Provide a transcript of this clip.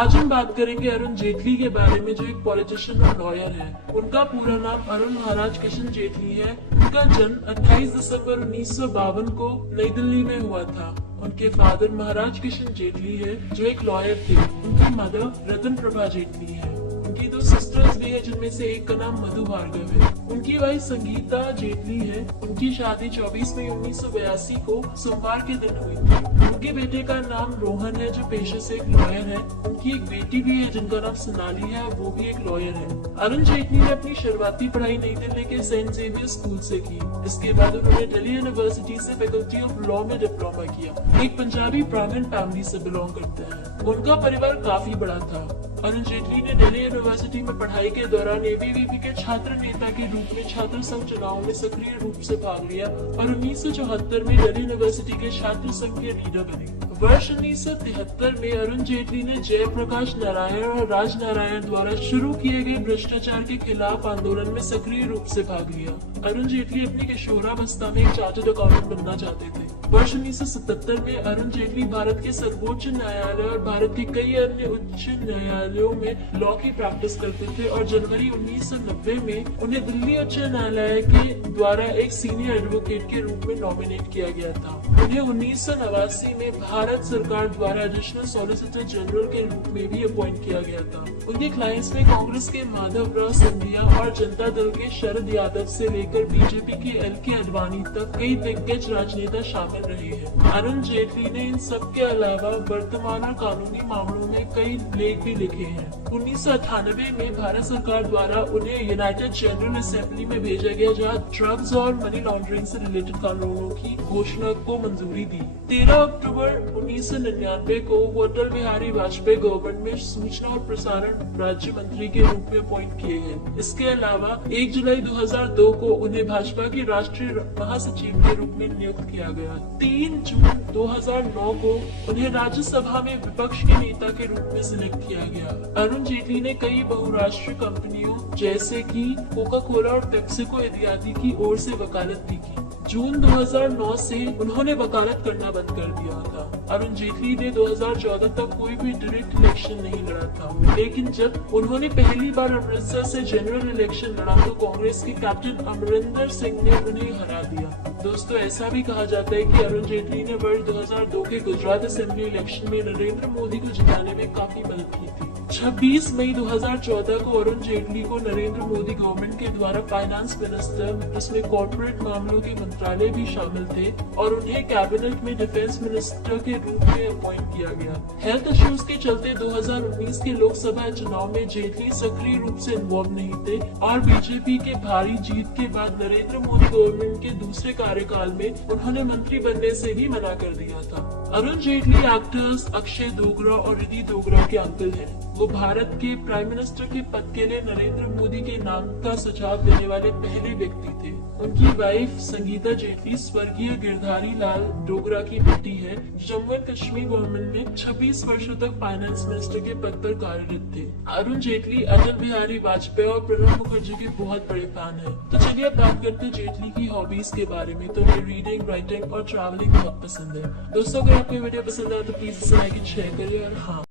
आज हम बात करेंगे अरुण जेटली के बारे में, जो एक पॉलिटिशियन और लॉयर है। उनका पूरा नाम अरुण महाराज किशन जेटली है। उनका जन्म 28 दिसंबर 1952 को नई दिल्ली में हुआ था। उनके फादर महाराज किशन जेटली है, जो एक लॉयर थे। उनकी मदर रतन प्रभा जेटली है। उनकी दो सिस्टर्स भी है, जिनमें से एक का नाम मधु भार्गव है। उनकी वाइफ संगीता जेटली है। उनकी शादी 24 मई 1982 को सोमवार के दिन हुई थी। उनके बेटे का नाम रोहन है, जो पेशे से एक लॉयर है। उनकी एक बेटी भी है, जिनका नाम सोनाली है, वो भी एक लॉयर है। अरुण जेटली ने अपनी शुरुआती पढ़ाई नई दिल्ली के सेंट जेवियर स्कूल से की। इसके बाद उन्होंने दिल्ली यूनिवर्सिटी से फैकल्टी ऑफ लॉ में डिप्लोमा किया। एक पंजाबी ब्राह्मण फैमिली से बिलोंग करते हैं। उनका परिवार काफी बड़ा था। अरुण जेटली ने दिल्ली यूनिवर्सिटी में पढ़ाई के दौरान एबीवीपी के छात्र नेता के रूप में छात्र संघ चुनाव में सक्रिय रूप से भाग लिया और 1974 में दिल्ली यूनिवर्सिटी के छात्र संघ के लीडर बने। वर्ष 1973 में अरुण जेटली ने जयप्रकाश नारायण और राज नारायण द्वारा शुरू किए गए भ्रष्टाचार के खिलाफ आंदोलन में सक्रिय रूप से भाग लिया। अरुण जेटली अपनी किशोरावस्था में एक चार्टर्ड अकाउंटेंट बनना चाहते थे। वर्ष 1977 में अरुण जेटली भारत के सर्वोच्च न्यायालय और भारत के कई अन्य उच्च न्यायालयों में लॉ की प्रैक्टिस करते थे और जनवरी 1990 में उन्हें दिल्ली उच्च न्यायालय के द्वारा एक सीनियर एडवोकेट के रूप में नॉमिनेट किया गया था। उन्हें 1989 में भारत सरकार द्वारा एडिशनल सॉलिसिटर जनरल के रूप में भी अपॉइंट किया गया था। उनके क्लाइंट्स में कांग्रेस के माधवराव सिंधिया और जनता दल के शरद यादव से लेकर बीजेपी के एल.के. अडवाणी तक कई दिग्गज राजनेता शामिल रहे हैं। अरुण जेटली ने इन सब के अलावा वर्तमान और कानूनी मामलों में कई लेख भी लिखे हैं। 1998 में भारत सरकार द्वारा उन्हें यूनाइटेड जनरल असेंबली में भेजा गया, जहां ड्रग्स और मनी लॉन्ड्रिंग से रिलेटेड कानूनों की घोषणा को मंजूरी दी। 13 अक्टूबर 1999 को वो अटल बिहारी वाजपेयी गवर्नमेंट में सूचना और प्रसारण राज्य मंत्री के रूप में अपॉइंट किए गए। इसके अलावा 1 जुलाई 2002 को उन्हें भाजपा की राष्ट्रीय महासचिव के रूप में नियुक्त किया गया। 3 जून 2009 को उन्हें राज्यसभा में विपक्ष के नेता के रूप में सिलेक्ट किया गया। अरुण जेटली ने कई बहुराष्ट्रीय कंपनियों जैसे कि कोका कोला और पेप्सिको इत्यादि की ओर से वकालत भी की। जून 2009 से उन्होंने वकालत करना बंद कर दिया था। अरुण जेटली ने 2014 तक कोई भी डायरेक्ट इलेक्शन नहीं लड़ा था, लेकिन जब उन्होंने पहली बार अमृतसर से जनरल इलेक्शन लड़ा तो कांग्रेस के कैप्टन अमरिंदर सिंह ने उन्हें हरा दिया। दोस्तों, ऐसा भी कहा जाता है कि अरुण जेटली ने वर्ष 2002 के गुजरात असेंबली इलेक्शन में नरेंद्र मोदी को जिताने में काफी मदद की थी। 26 मई 2014 को अरुण जेटली को नरेंद्र मोदी गवर्नमेंट के द्वारा फाइनेंस मिनिस्टर, जिसमें कॉर्पोरेट मामलों के मंत्रालय भी शामिल थे, और उन्हें कैबिनेट में डिफेंस मिनिस्टर के रूप में अपॉइंट किया गया। हेल्थ इश्यूज के चलते 2019 के लोकसभा चुनाव में जेटली सक्रिय रूप से इन्वॉल्व नहीं थे और बीजेपी के भारी जीत के बाद नरेंद्र मोदी गवर्नमेंट के दूसरे कार्यकाल में उन्होंने मंत्री बनने से भी मना कर दिया था। अरुण जेटली एक्टर्स अक्षय डोगरा और रिद्धि डोगरा के अंकल हैं। वो भारत के प्राइम मिनिस्टर के पद के लिए नरेंद्र मोदी के नाम का सुझाव देने वाले पहले व्यक्ति थे। उनकी वाइफ संगीता जेटली स्वर्गीय गिरधारी लाल डोगरा की बेटी है। जम्मू एंड कश्मीर गवर्नमेंट में 26 वर्षों तक फाइनेंस मिनिस्टर के पद पर कार्यरत थे। अरुण जेटली अटल बिहारी वाजपेयी और प्रणब मुखर्जी के बहुत बड़े फैन हैं। तो चलिए अब बात करते हैं जेटली की हॉबीज के बारे में। तो उन्हें रीडिंग, राइटिंग और ट्रैवलिंग बहुत पसंद है। दोस्तों, अगर आपको वीडियो पसंद आए तो प्लीज इसे लाइक एंड शेयर करिए। और हाँ,